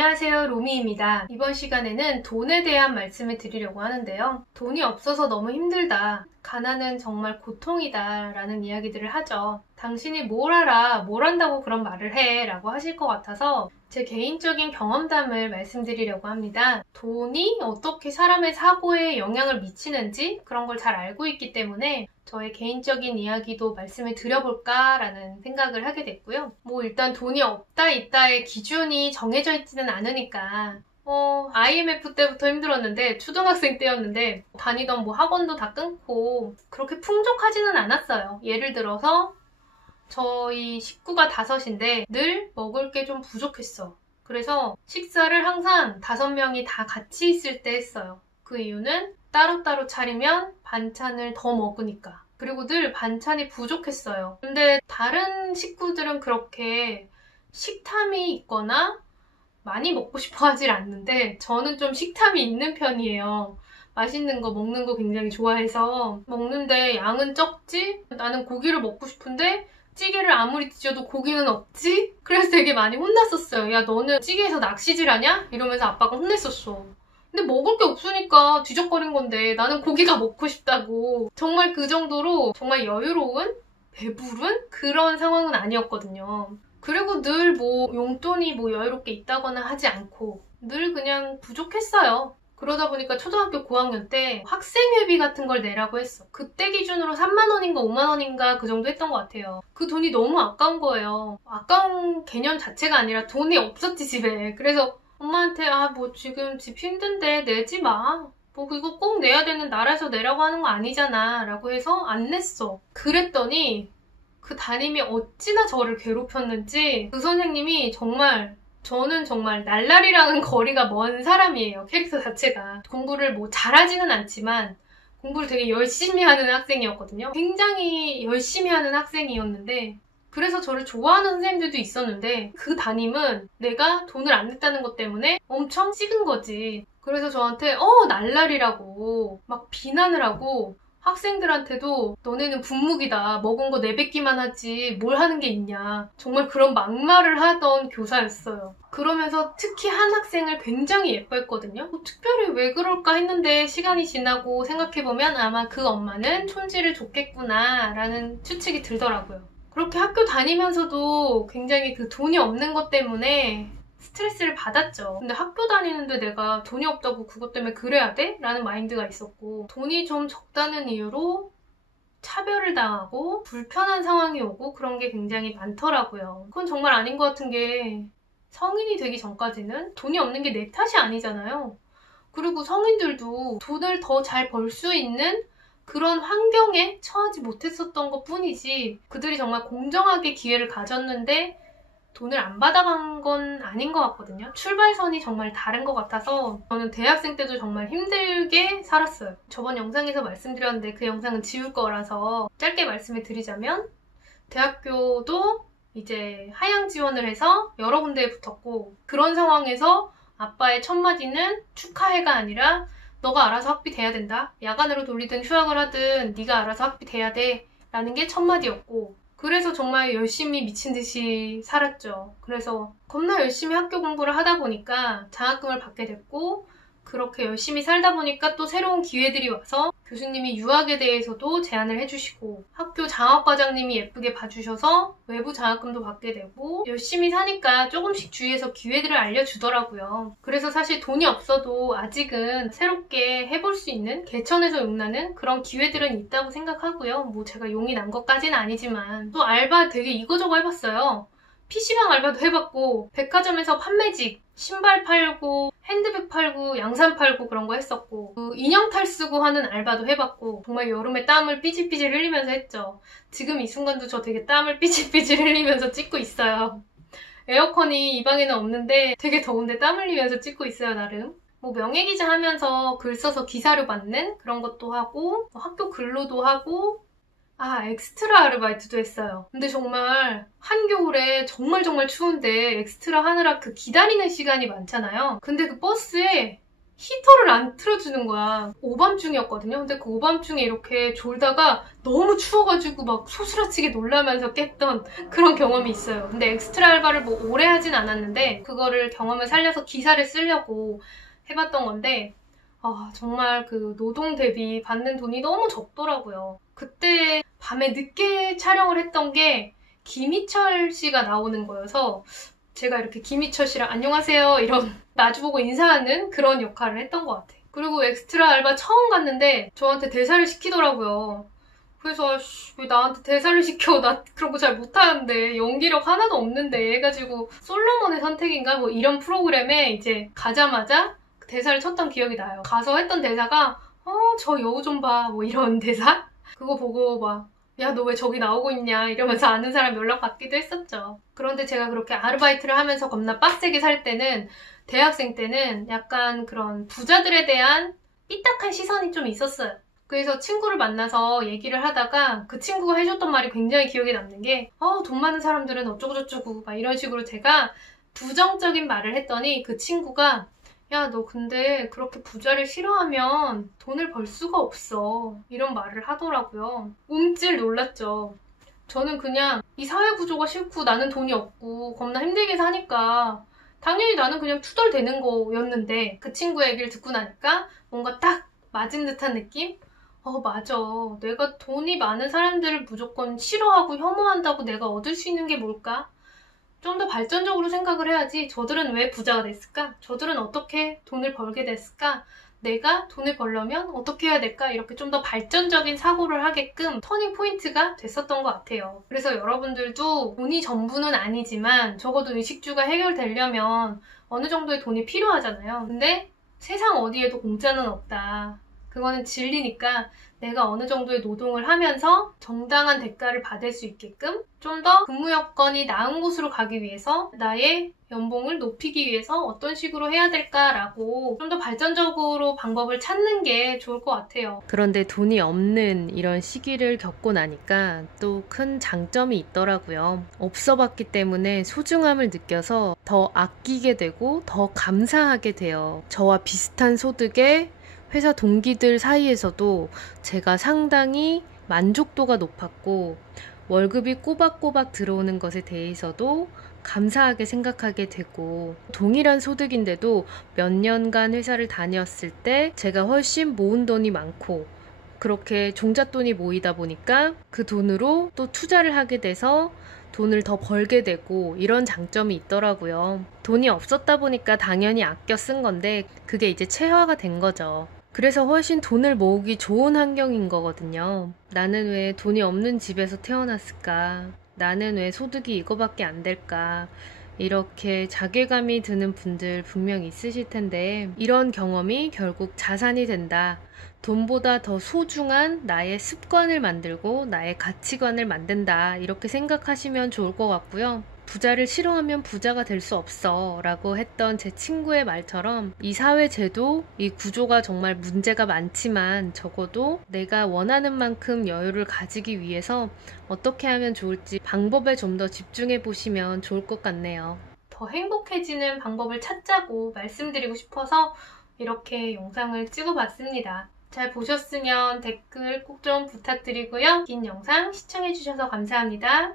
안녕하세요, 로미입니다. 이번 시간에는 돈에 대한 말씀을 드리려고 하는데요. 돈이 없어서 너무 힘들다. 가난은 정말 고통이다 라는 이야기들을 하죠. 당신이 뭘 알아, 뭘 안다고 그런 말을 해 라고 하실 것 같아서 제 개인적인 경험담을 말씀드리려고 합니다. 돈이 어떻게 사람의 사고에 영향을 미치는지 그런 걸 잘 알고 있기 때문에 저의 개인적인 이야기도 말씀을 드려볼까 라는 생각을 하게 됐고요. 일단 돈이 없다 있다의 기준이 정해져 있지는 않으니까 IMF 때부터 힘들었는데 초등학생 때였는데 다니던 학원도 다 끊고 그렇게 풍족하지는 않았어요. 예를 들어서 저희 식구가 5인데 늘 먹을 게 좀 부족했어. 그래서 식사를 항상 5명이 다 같이 있을 때 했어요. 그 이유는 따로따로 차리면 반찬을 더 먹으니까. 그리고 늘 반찬이 부족했어요. 근데 다른 식구들은 그렇게 식탐이 있거나 많이 먹고 싶어 하질 않는데 저는 좀 식탐이 있는 편이에요. 맛있는 거 먹는 거 굉장히 좋아해서 먹는데 양은 적지? 나는 고기를 먹고 싶은데 찌개를 아무리 드셔도 고기는 없지? 그래서 되게 많이 혼났었어요. 야, 너는 찌개에서 낚시질 하냐? 이러면서 아빠가 혼냈었어. 근데 먹을 게 없으니까 뒤적거린 건데 나는 고기가 먹고 싶다고. 정말 그 정도로 정말 여유로운, 배부른 그런 상황은 아니었거든요. 그리고 늘 용돈이 여유롭게 있다거나 하지 않고 늘 그냥 부족했어요. 그러다 보니까 초등학교 고학년 때 학생회비 같은 걸 내라고 했어. 그때 기준으로 3만 원인가 5만 원인가 그 정도 했던 것 같아요. 그 돈이 너무 아까운 거예요. 아까운 개념 자체가 아니라 돈이 없었지, 집에. 그래서 엄마한테 지금 집 힘든데 내지 마. 이거 꼭 내야 되는 나라에서 내라고 하는 거 아니잖아 라고 해서 안 냈어. 그랬더니 그 담임이 어찌나 저를 괴롭혔는지 그 선생님이 저는 정말 날라리랑은 거리가 먼 사람이에요. 캐릭터 자체가. 공부를 잘하지는 않지만 공부를 되게 열심히 하는 학생이었거든요. 굉장히 열심히 하는 학생이었는데 그래서 저를 좋아하는 선생님들도 있었는데 그 담임은 내가 돈을 안 냈다는 것 때문에 엄청 찍은 거지. 그래서 저한테 날라리라고 막 비난을 하고 학생들한테도 너네는 분무기다. 먹은 거 내뱉기만 하지 뭘 하는 게 있냐. 정말 그런 막말을 하던 교사였어요. 그러면서 특히 한 학생을 굉장히 예뻐했거든요. 특별히 왜 그럴까 했는데 시간이 지나고 생각해보면 아마 그 엄마는 촌지를 줬겠구나 라는 추측이 들더라고요. 그렇게 학교 다니면서도 굉장히 그 돈이 없는 것 때문에 스트레스를 받았죠. 근데 학교 다니는데 내가 돈이 없다고 그것 때문에 그래야 돼? 라는 마인드가 있었고 돈이 좀 적다는 이유로 차별을 당하고 불편한 상황이 오고 그런 게 굉장히 많더라고요. 그건 정말 아닌 것 같은 게 성인이 되기 전까지는 돈이 없는 게 내 탓이 아니잖아요. 그리고 성인들도 돈을 더 잘 벌 수 있는 그런 환경에 처하지 못했었던 것 뿐이지 그들이 정말 공정하게 기회를 가졌는데 돈을 안 받아간 건 아닌 것 같거든요. 출발선이 정말 다른 것 같아서 저는 대학생 때도 정말 힘들게 살았어요. 저번 영상에서 말씀드렸는데 그 영상은 지울 거라서 짧게 말씀을 드리자면 대학교도 이제 하향 지원을 해서 여러 군데에 붙었고 그런 상황에서 아빠의 첫 마디는 축하해가 아니라 너가 알아서 학비 대야 된다. 야간으로 돌리든 휴학을 하든 네가 알아서 학비 대야 돼. 라는 게 첫 마디였고 그래서 정말 열심히 미친 듯이 살았죠. 그래서 겁나 열심히 학교 공부를 하다 보니까 장학금을 받게 됐고 그렇게 열심히 살다 보니까 또 새로운 기회들이 와서 교수님이 유학에 대해서도 제안을 해주시고 학교 장학과장님이 예쁘게 봐주셔서 외부 장학금도 받게 되고 열심히 사니까 조금씩 주위에서 기회들을 알려주더라고요. 그래서 사실 돈이 없어도 아직은 새롭게 해볼 수 있는 개천에서 용나는 그런 기회들은 있다고 생각하고요. 제가 용이 난 것까지는 아니지만 또 알바 되게 이거저거 해봤어요. PC방 알바도 해봤고 백화점에서 판매직, 신발 팔고 핸드백 팔고 양산 팔고 그런 거 했었고 인형탈 쓰고 하는 알바도 해봤고 정말 여름에 땀을 삐질삐질 흘리면서 했죠. 지금 이 순간도 저 되게 땀을 삐질삐질 흘리면서 찍고 있어요. 에어컨이 이 방에는 없는데 되게 더운데 땀 흘리면서 찍고 있어요, 나름. 명예기자 하면서 글 써서 기사료 받는 그런 것도 하고 학교 근로도 하고 엑스트라 아르바이트도 했어요. 근데 정말 한겨울에 정말 추운데 엑스트라 하느라 그 기다리는 시간이 많잖아요. 근데 그 버스에 히터를 안 틀어주는 거야. 오밤중이었거든요. 근데 그 오밤중에 이렇게 졸다가 너무 추워가지고 막 소스라치게 놀라면서 깼던 그런 경험이 있어요. 근데 엑스트라 알바를 뭐 오래 하진 않았는데 그거를 경험을 살려서 기사를 쓰려고 해봤던 건데 정말 그 노동 대비 받는 돈이 너무 적더라고요. 그때 밤에 늦게 촬영을 했던 게 김희철 씨가 나오는 거여서 제가 이렇게 김희철 씨랑 안녕하세요 이런 마주보고 인사하는 그런 역할을 했던 것 같아요. 그리고 엑스트라 알바 처음 갔는데 저한테 대사를 시키더라고요. 그래서 왜 나한테 대사를 시켜? 나 그런 거 잘 못하는데 연기력 하나도 없는데 해가지고 솔로몬의 선택인가 뭐 이런 프로그램에 이제 가자마자 대사를 쳤던 기억이 나요. 가서 했던 대사가 저 여우 좀 봐 뭐 이런 대사? 그거 보고 막 야, 너 왜 저기 나오고 있냐 이러면서 아는 사람 연락 받기도 했었죠. 그런데 제가 그렇게 아르바이트를 하면서 겁나 빡세게 살 때는 대학생 때는 약간 그런 부자들에 대한 삐딱한 시선이 좀 있었어요. 그래서 친구를 만나서 얘기를 하다가 그 친구가 해줬던 말이 굉장히 기억에 남는 게 돈 많은 사람들은 어쩌고저쩌고 막 이런 식으로 제가 부정적인 말을 했더니 그 친구가 야, 너 근데 그렇게 부자를 싫어하면 돈을 벌 수가 없어. 이런 말을 하더라고요. 움찔 놀랐죠. 저는 그냥 이 사회 구조가 싫고 나는 돈이 없고 겁나 힘들게 사니까 당연히 나는 그냥 투덜대는 거였는데 그 친구의 얘기를 듣고 나니까 뭔가 딱 맞은 듯한 느낌? 맞아. 내가 돈이 많은 사람들을 무조건 싫어하고 혐오한다고 내가 얻을 수 있는 게 뭘까? 좀 더 발전적으로 생각을 해야지. 저들은 왜 부자가 됐을까? 저들은 어떻게 돈을 벌게 됐을까? 내가 돈을 벌려면 어떻게 해야 될까? 이렇게 좀 더 발전적인 사고를 하게끔 터닝 포인트가 됐었던 것 같아요. 그래서 여러분들도 돈이 전부는 아니지만 적어도 의식주가 해결되려면 어느 정도의 돈이 필요하잖아요. 근데 세상 어디에도 공짜는 없다. 그거는 진리니까 내가 어느 정도의 노동을 하면서 정당한 대가를 받을 수 있게끔 좀 더 근무 여건이 나은 곳으로 가기 위해서 나의 연봉을 높이기 위해서 어떤 식으로 해야 될까라고 좀 더 발전적으로 방법을 찾는 게 좋을 것 같아요. 그런데 돈이 없는 이런 시기를 겪고 나니까 또 큰 장점이 있더라고요. 없어 봤기 때문에 소중함을 느껴서 더 아끼게 되고 더 감사하게 돼요. 저와 비슷한 소득의 회사 동기들 사이에서도 제가 상당히 만족도가 높았고 월급이 꼬박꼬박 들어오는 것에 대해서도 감사하게 생각하게 되고 동일한 소득인데도 몇 년간 회사를 다녔을 때 제가 훨씬 모은 돈이 많고 그렇게 종잣돈이 모이다 보니까 그 돈으로 또 투자를 하게 돼서 돈을 더 벌게 되고 이런 장점이 있더라고요. 돈이 없었다 보니까 당연히 아껴 쓴 건데 그게 이제 체화가 된 거죠. 그래서 훨씬 돈을 모으기 좋은 환경인 거거든요. 나는 왜 돈이 없는 집에서 태어났을까? 나는 왜 소득이 이거밖에 안 될까? 이렇게 자괴감이 드는 분들 분명 있으실 텐데 이런 경험이 결국 자산이 된다. 돈보다 더 소중한 나의 습관을 만들고 나의 가치관을 만든다. 이렇게 생각하시면 좋을 것 같고요. 부자를 싫어하면 부자가 될 수 없어 라고 했던 제 친구의 말처럼 이 사회제도, 이 구조가 정말 문제가 많지만 적어도 내가 원하는 만큼 여유를 가지기 위해서 어떻게 하면 좋을지 방법에 좀 더 집중해 보시면 좋을 것 같네요. 더 행복해지는 방법을 찾자고 말씀드리고 싶어서 이렇게 영상을 찍어봤습니다. 잘 보셨으면 댓글 꼭 좀 부탁드리고요. 긴 영상 시청해주셔서 감사합니다.